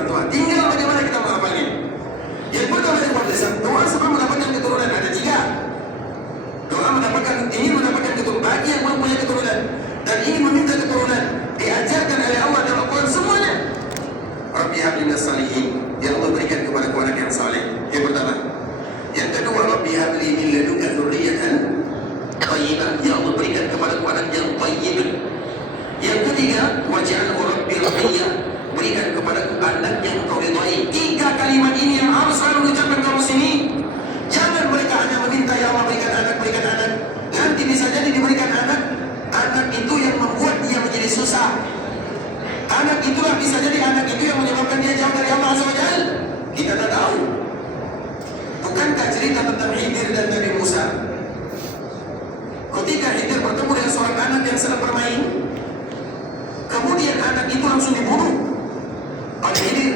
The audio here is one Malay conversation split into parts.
orang tua. Tinggal bagaimana kita menghafalnya. Yang pertama yang Islam, doa sebelum mendapatkan keturunan ada 3. Doa ingin mendapatkan keturunan, bagi yang mempunyai keturunan dan ingin meminta keturunan, diajarkan oleh Allah dalam Al-Quran semuanya. Rabbi habli minas salihin, ya Allah berikan kepada anak yang saleh. Yang pertama. Yang kedua, Rabbi habli min ladunka dzurriyyatan thayyibah, ya Allah berikan kepada anak yang thayyib. Yang ketiga, waj'alhu rabbi radiyya, berikan kepada anak yang kau ridai. 3 kalimat ini yang harus selalu diucapkan kaum muslimin. Jangan mereka hanya meminta ya Allah berikan anak, berikan anak. Nanti bisa jadi diberikan anak, anak itu yang membuat dia menjadi susah. Anak itulah bisa jadi anak itu yang menyebabkan dia jauh dari Allah Azza wa Jalla. Kita tak tahu. Bukankah cerita tentang Khidir dan Nabi Musa? Ketika Khidir bertemu dengan seorang anak yang sedang bermain, kemudian anak itu langsung dibunuh oleh Khidir.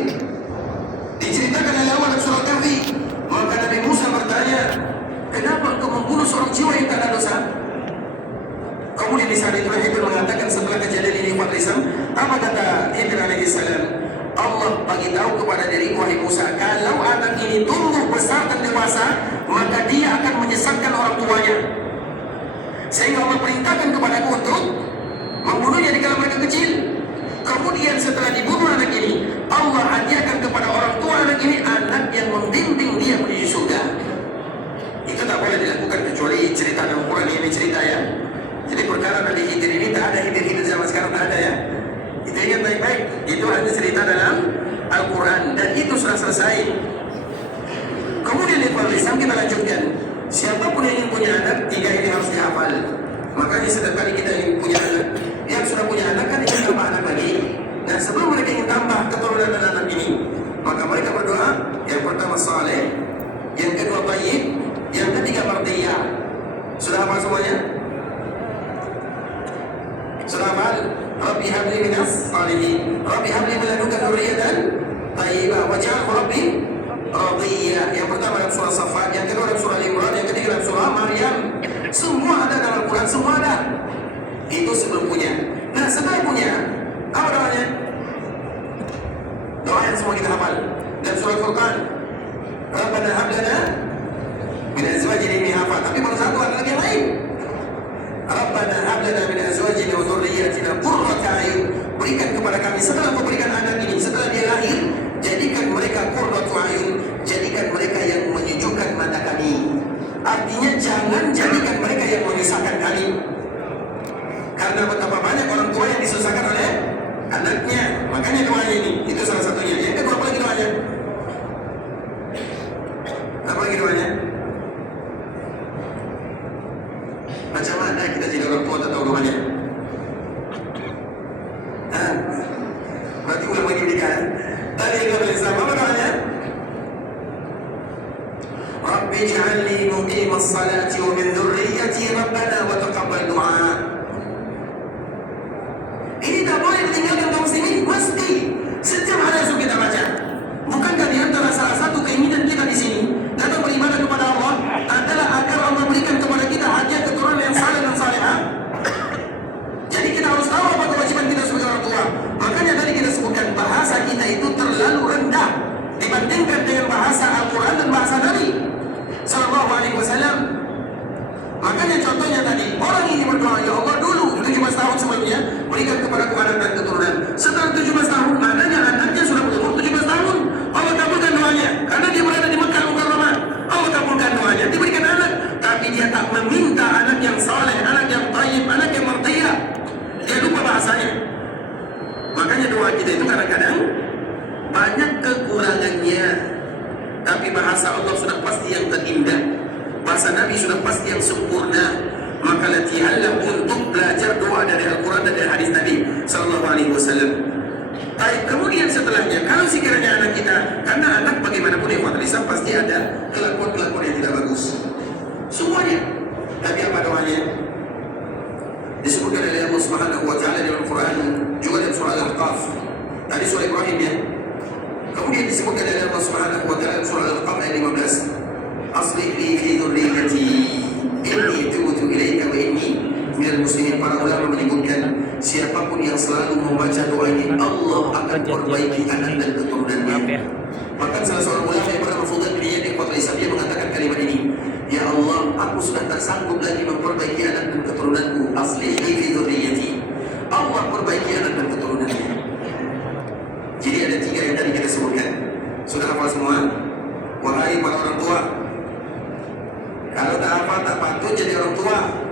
Diceritakan oleh Allah dalam surah Kahfi. Maka Nabi Musa bertanya, kenapa engkau membunuh seorang jiwa yang tak ada dosa? Kemudian di saat itu Khidir mengatakan setelah kejadian ini umat Islam, apa kata Khidir alaihi salam? Allah bagi tahu kepada diriku wahai Musa, kalau anak ini tumbuh besar dan dewasa, maka dia akan menyesatkan orang tuanya. Sehingga Allah perintahkan kepadaku untuk membunuhnya di kala mereka kecil. Kemudian setelah dibunuh anak ini, Allah hadiahkan kepada orang tua anak ini anak yang membimbing dia menuju surga. Itu tak boleh dilakukan kecuali cerita dalam Quran ini cerita ya. Jadi perkara Nabi Khidir ini tak ada Khidir zaman sekarang, tak ada ya. Itu ingat baik-baik, itu hanya cerita dalam Al-Quran dan itu sudah selesai. Kemudian di Islam kita lanjutkan. Siapapun yang ingin punya anak, 3 ini harus dihafal. Makanya setiap kali kita ingin punya anak, yang sudah punya anak kan ingin tambah anak lagi. Dan sebelum mereka ingin tambah keturunan dan anak ini, maka mereka berdoa. Yang pertama saleh, yang kedua thayyib, yang ketiga mardiyah. Sudah hafal semuanya? Sudah hafal? Rabbi habli minas salihin, Rabbi habli min ladunka dzurriyyatan thayyibah waj'alhu rabbi radiyya. Yang pertama dalam surah Safat, yang kedua dalam surah Al-Imran, yang ketiga dalam surah Maryam. Semua ada dalam Al-Quran, semua ada. Itu sebelum punya. Nah setelah punya, apa doanya? Doa yang semua kita hafal. Dan surah Furqan, Rabbana hab lana min azwajina, ini hafal. Tapi baru satu, ada lagi yang lain. Rabbana hab lana min azwajina wa dzurriyyatina qurrata a'yun, berikan kepada kami setelah kau berikan anak ini, setelah dia lahir, jadikan mereka qurratu a'yun, jadikan mereka yang menyejukkan mata kami. Artinya jangan jadikan mereka yang menyusahkan kami. Karena betapa banyak orang tua yang disusahkan oleh anaknya. Makanya doanya ini, itu salah satunya. Yang kedua, apa lagi doanya? Apa lagi doanya? Macam mana kita jadi orang tua tak tahu doanya? Berarti ulang lagi menikah. Tadi yang boleh Islam, apa doanya? Rabbi ij'alni muqimas salati wa min dzurriyyati rabbana wa taqabbal du'a. Ini tak boleh ditinggalkan kaum muslimin, mesti setiap hari harus kita baca. Bukankah di antara salah satu keinginan kita di sini datang beribadah kepada Allah adalah agar Allah berikan kepada kita hadiah keturunan yang saleh dan salehah? Jadi kita harus tahu apa kewajiban kita sebagai orang tua. Makanya tadi kita sebutkan bahasa kita itu terlalu rendah dibandingkan dengan bahasa Al-Quran dan bahasa Nabi Sallallahu Alaihi Wasallam. Makanya contohnya tadi, orang ini berdoa, ya Allah dulu 17 tahun sebelumnya berikan kepadaku anak dan keturunan. Setelah 17 tahun, maknanya anaknya sudah berumur 17 tahun. Allah kabulkan doanya, karena dia berada di Mekah Mukarramah. Allah kabulkan doanya, diberikan anak, tapi dia tak meminta anak yang saleh, anak yang thayyib, anak yang mardiyah. Dia lupa bahasanya. Makanya doa kita itu kadang-kadang banyak kekurangannya. Tapi bahasa Allah sudah pasti yang terindah, bahasa Nabi sudah pasti yang sempurna. Maka latihanlah untuk belajar doa dari Al-Quran dan dari hadis Nabi Sallallahu Alaihi Wasallam. Baik, kemudian setelahnya, kalau sekiranya anak kita, karena anak bagaimanapun yang Islam pasti ada kelakuan-kelakuan yang tidak bagus, semuanya. Tapi apa doanya? Disebutkan oleh Allah Subhanahu Wa Taala dalam Al-Quran, juga dalam surah Al-Ahqaf. Tadi surah Ibrahim ya. Kemudian disebutkan oleh Allah Subhanahu Wa Taala dalam surah Al-Ahqaf ayat 15. Aslih li fi dzurriyyati inni tubtu ilaika wa inni minal muslimin. Para ulama menyebutkan siapapun yang selalu membaca doa ini, Allah akan perbaiki anak dan keturunannya. Maaf ya. Bahkan salah seorang ulama yang pernah mafudhat beliau di Fathul Islam, dia mengatakan kalimat ini, ya Allah, aku sudah tak sanggup lagi memperbaiki anak dan keturunanku. Aslih li fi dzurriyyati. Allah perbaiki anak dan keturunannya. Jadi ada 3 yang tadi kita sebutkan. Sudah hafal semua? Wahai para orang tua, kalau tak hafal tak patut jadi orang tua.